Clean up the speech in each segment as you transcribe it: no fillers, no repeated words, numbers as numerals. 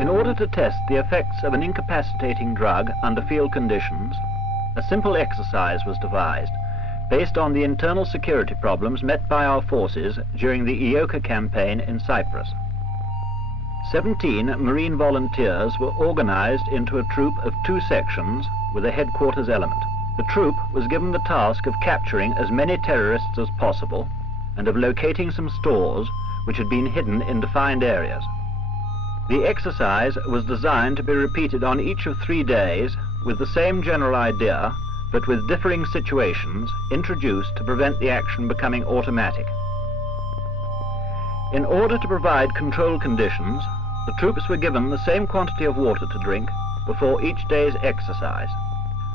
In order to test the effects of an incapacitating drug under field conditions, a simple exercise was devised based on the internal security problems met by our forces during the EOCA campaign in Cyprus. 17 Marine volunteers were organized into a troop of 2 sections with a headquarters element. The troop was given the task of capturing as many terrorists as possible and of locating some stores which had been hidden in defined areas. The exercise was designed to be repeated on each of 3 days with the same general idea, but with differing situations introduced to prevent the action becoming automatic. In order to provide controlled conditions, the troops were given the same quantity of water to drink before each day's exercise.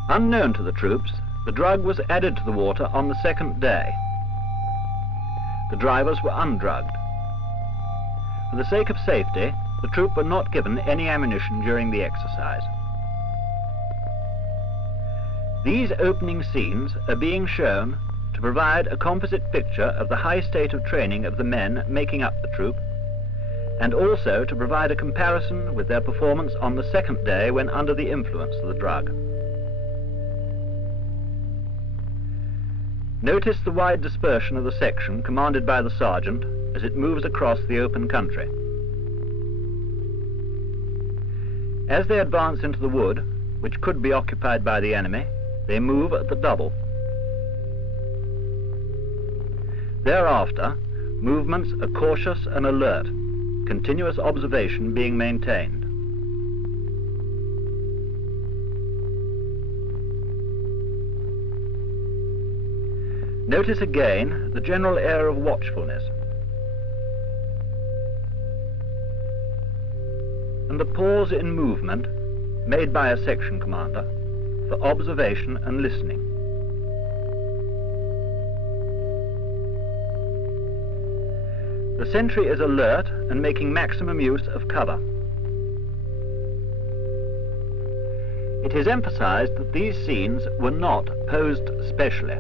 Unknown to the troops, the drug was added to the water on the 2nd day. The drivers were undrugged. For the sake of safety, the troop were not given any ammunition during the exercise. These opening scenes are being shown to provide a composite picture of the high state of training of the men making up the troop, and also to provide a comparison with their performance on the 2nd day when under the influence of the drug. Notice the wide dispersion of the section commanded by the sergeant as it moves across the open country. As they advance into the wood, which could be occupied by the enemy, they move at the double. Thereafter, movements are cautious and alert, continuous observation being maintained. Notice again the general air of watchfulness and the pause in movement made by a section commander for observation and listening. The sentry is alert and making maximum use of cover. It is emphasized that these scenes were not posed specially.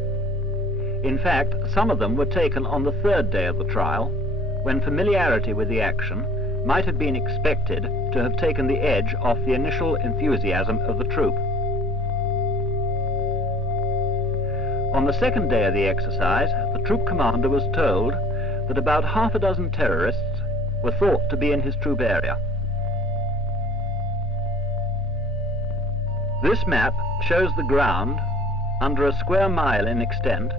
In fact, some of them were taken on the 3rd day of the trial, when familiarity with the action might have been expected to have taken the edge off the initial enthusiasm of the troop. On the 2nd day of the exercise, the troop commander was told that about half a dozen terrorists were thought to be in his troop area. This map shows the ground under a square mile in extent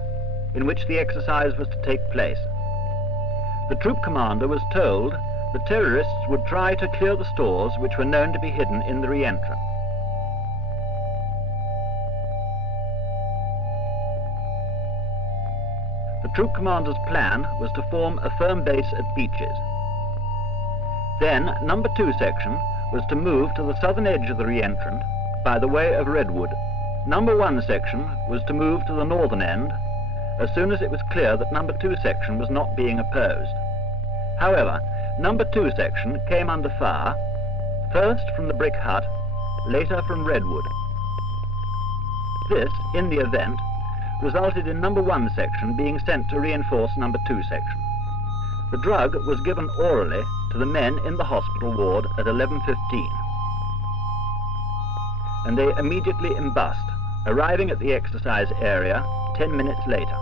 in which the exercise was to take place. The troop commander was told the terrorists would try to clear the stores which were known to be hidden in the re-entrant. The troop commander's plan was to form a firm base at beaches. Then, number 2 section was to move to the southern edge of the re-entrant by the way of Redwood. Number 1 section was to move to the northern end as soon as it was clear that number 2 section was not being opposed. However, number 2 section came under fire, first from the brick hut, later from Redwood. This, in the event, resulted in number 1 section being sent to reinforce number 2 section. The drug was given orally to the men in the hospital ward at 11:15, and they immediately embussed, arriving at the exercise area 10 minutes later.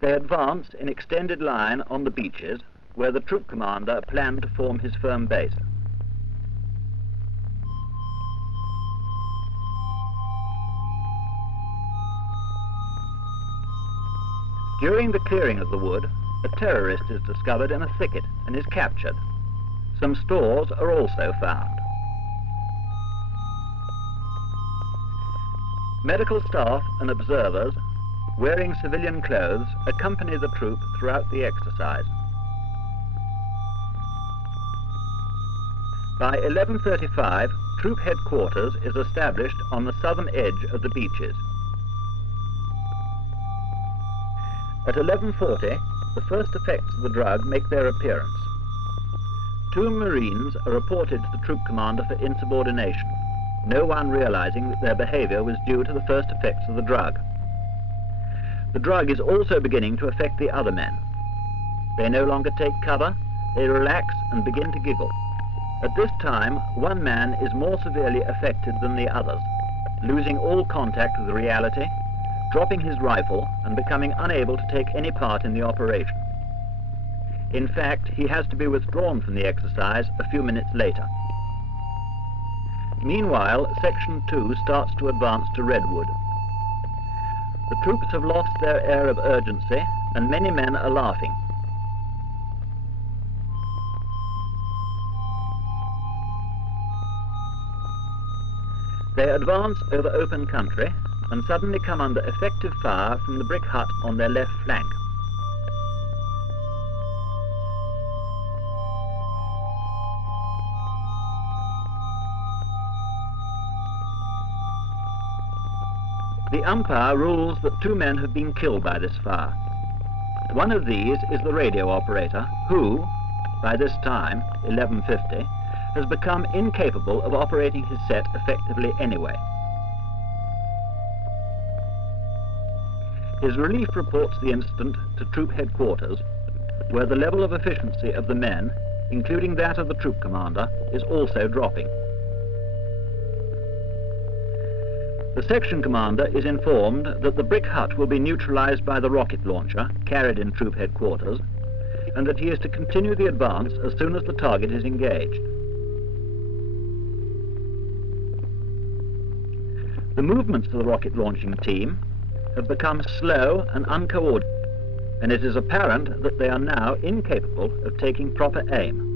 They advanced in extended line on the beaches where the troop commander planned to form his firm base. During the clearing of the wood, a terrorist is discovered in a thicket and is captured. Some stores are also found. Medical staff and observers wearing civilian clothes accompany the troop throughout the exercise. By 11:35, troop headquarters is established on the southern edge of the beaches. At 11:40, the first effects of the drug make their appearance. 2 Marines are reported to the troop commander for insubordination, no one realizing that their behavior was due to the first effects of the drug. The drug is also beginning to affect the other men. They no longer take cover, they relax and begin to giggle. At this time, one man is more severely affected than the others, losing all contact with reality, dropping his rifle and becoming unable to take any part in the operation. In fact, he has to be withdrawn from the exercise a few minutes later. Meanwhile, Section 2 starts to advance to Redwood. The troops have lost their air of urgency, and many men are laughing. They advance over open country and suddenly come under effective fire from the brick hut on their left flank. The umpire rules that 2 men have been killed by this fire. One of these is the radio operator who, by this time, 11:50, has become incapable of operating his set effectively anyway. His relief reports the incident to troop headquarters, where the level of efficiency of the men, including that of the troop commander, is also dropping. The section commander is informed that the brick hut will be neutralized by the rocket launcher carried in troop headquarters, and that he is to continue the advance as soon as the target is engaged. The movements of the rocket launching team have become slow and uncoordinated, and it is apparent that they are now incapable of taking proper aim.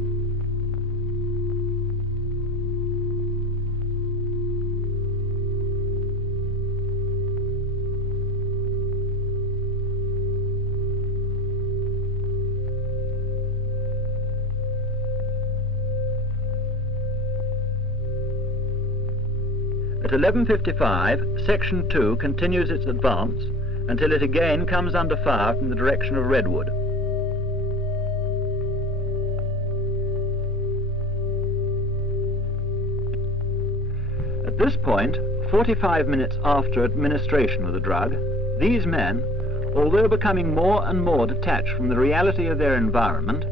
At 11:55, Section 2 continues its advance until it again comes under fire from the direction of Redwood. At this point, 45 minutes after administration of the drug, these men, although becoming more and more detached from the reality of their environment,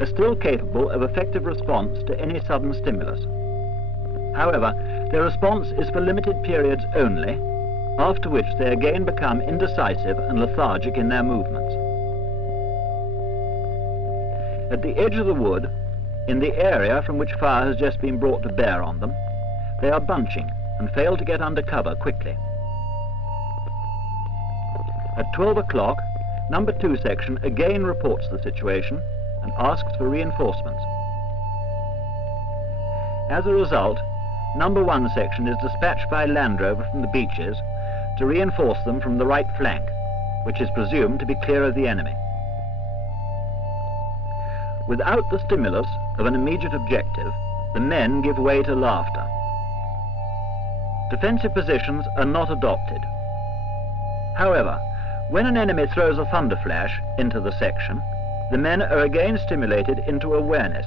are still capable of effective response to any sudden stimulus. However, their response is for limited periods only, after which they again become indecisive and lethargic in their movements. At the edge of the wood, in the area from which fire has just been brought to bear on them, they are bunching and fail to get under cover quickly. At 12 o'clock, number 2 section again reports the situation and asks for reinforcements. As a result, number 1 section is dispatched by Land Rover from the beaches to reinforce them from the right flank, which is presumed to be clear of the enemy. Without the stimulus of an immediate objective, the men give way to laughter. Defensive positions are not adopted. However, when an enemy throws a thunder flash into the section, the men are again stimulated into awareness.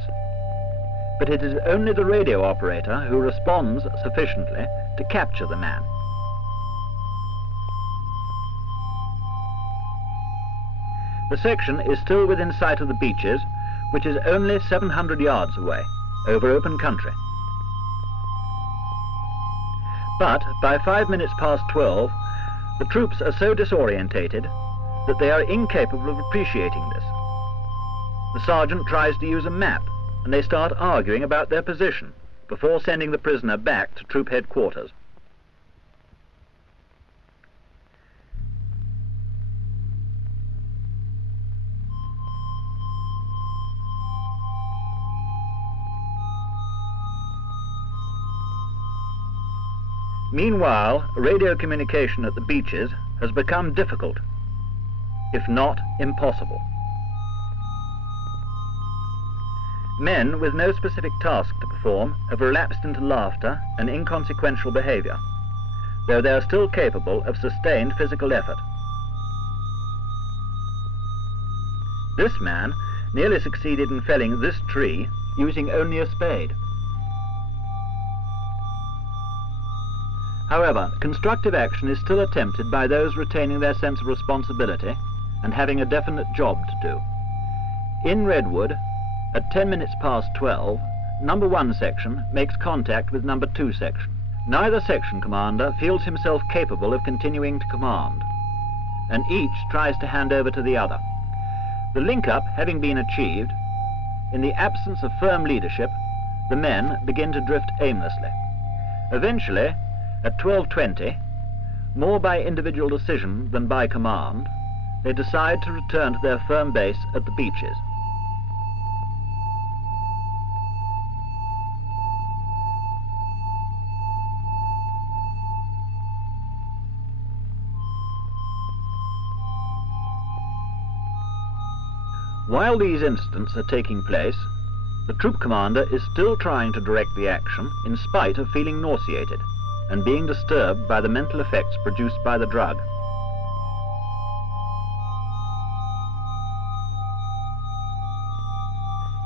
But it is only the radio operator who responds sufficiently to capture the man. The section is still within sight of the beaches, which is only 700 yards away, over open country. But by 5 minutes past 12, the troops are so disorientated that they are incapable of appreciating this. The sergeant tries to use a map, and they start arguing about their position before sending the prisoner back to troop headquarters. Meanwhile, radio communication at the beaches has become difficult, if not impossible. Men with no specific task to perform have relapsed into laughter and inconsequential behaviour, though they are still capable of sustained physical effort. This man nearly succeeded in felling this tree using only a spade. However, constructive action is still attempted by those retaining their sense of responsibility and having a definite job to do. In Redwood, at 10 minutes past 12, number 1 section makes contact with number 2 section. Neither section commander feels himself capable of continuing to command, and each tries to hand over to the other. The link-up having been achieved, in the absence of firm leadership, the men begin to drift aimlessly. Eventually, at 12:20, more by individual decision than by command, they decide to return to their firm base at the beaches. While these incidents are taking place, the troop commander is still trying to direct the action in spite of feeling nauseated and being disturbed by the mental effects produced by the drug.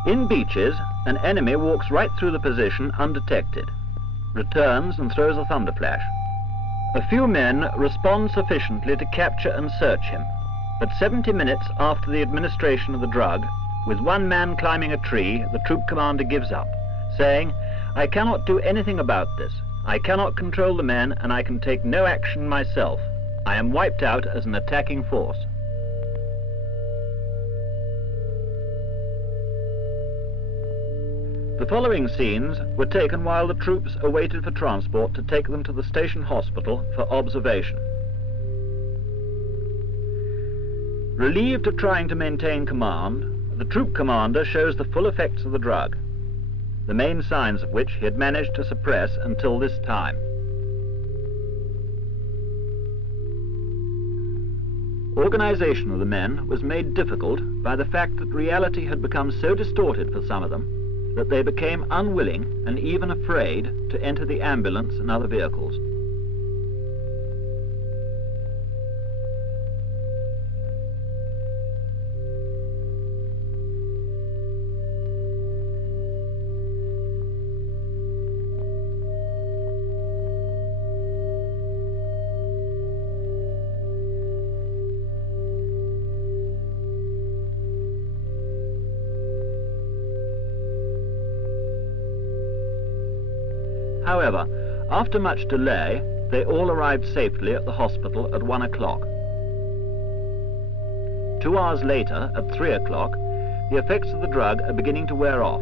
In beaches, an enemy walks right through the position undetected, returns and throws a thunderflash. A few men respond sufficiently to capture and search him, but 70 minutes after the administration of the drug, with one man climbing a tree, the troop commander gives up, saying, "I cannot do anything about this. I cannot control the men, and I can take no action myself. I am wiped out as an attacking force." The following scenes were taken while the troops awaited for transport to take them to the station hospital for observation. Relieved of trying to maintain command, the troop commander shows the full effects of the drug, the main signs of which he had managed to suppress until this time. Organization of the men was made difficult by the fact that reality had become so distorted for some of them that they became unwilling and even afraid to enter the ambulance and other vehicles. However, after much delay, they all arrived safely at the hospital at 1 o'clock. 2 hours later, at 3 o'clock, the effects of the drug are beginning to wear off.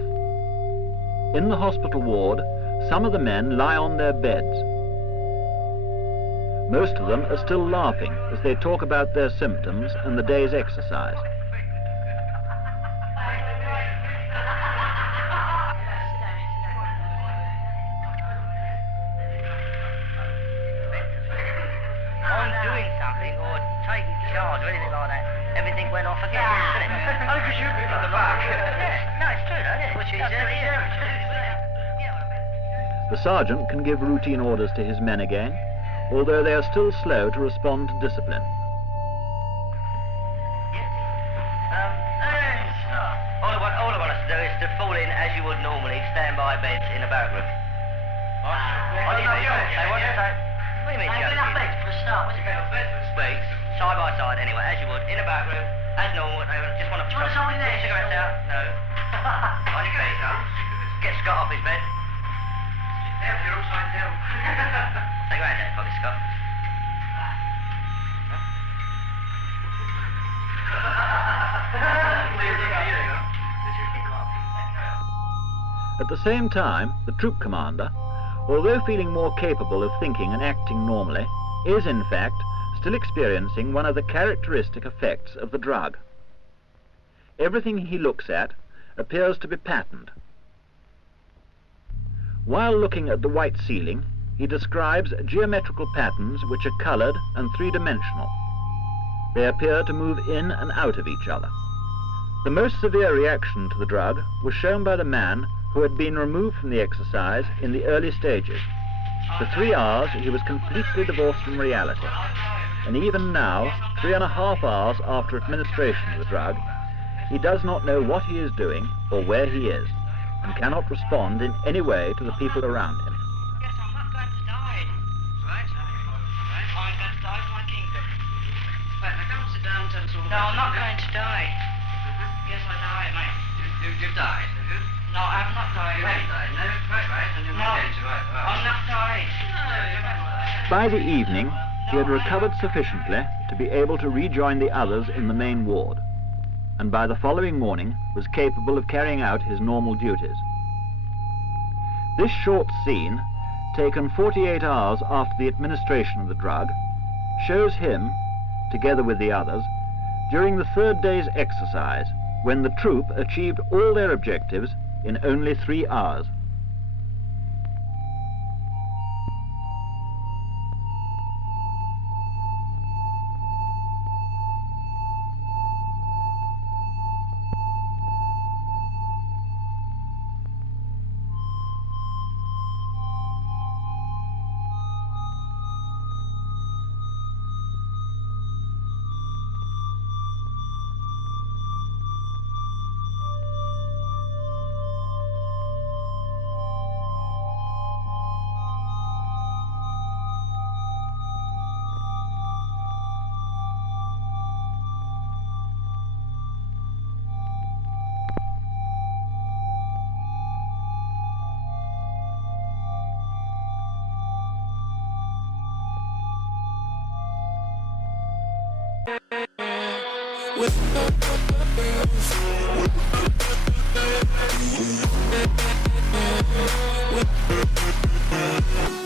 In the hospital ward, some of the men lie on their beds. Most of them are still laughing as they talk about their symptoms and the day's exercise. The sergeant can give routine orders to his men again, although they are still slow to respond to discipline. All I want us to do is to fall in as you would normally, standby beds in a barrack room. What do you mean? Beds for a start. Beds, side by side, anyway, as you would, in a barrack room, as normal. Just want to put cigarettes out. No. On your feet, huh? Get Scott off his bed. You're upside down. Take your hand out, pocket, Scott. At the same time, the troop commander, although feeling more capable of thinking and acting normally, is in fact still experiencing one of the characteristic effects of the drug. Everything he looks at appears to be patterned. While looking at the white ceiling, he describes geometrical patterns which are colored and three-dimensional. They appear to move in and out of each other. The most severe reaction to the drug was shown by the man who had been removed from the exercise in the early stages. For 3 hours he was completely divorced from reality, and even now, 3.5 hours after administration of the drug, he does not know what he is doing or where he is, and cannot respond in any way to the people around him. Guess I'm not going to die. Right? No, I'm not going to die. Yes, I died, mate. You've died, have you? No, I've not died. You haven't died? No, right. And you're not going to, right? I'm not died. No, you're not. By the evening, he had recovered sufficiently to be able to rejoin the others in the main ward, and by the following morning was capable of carrying out his normal duties. This short scene, taken 48 hours after the administration of the drug, shows him, together with the others, during the third day's exercise, when the troop achieved all their objectives in only 3 hours.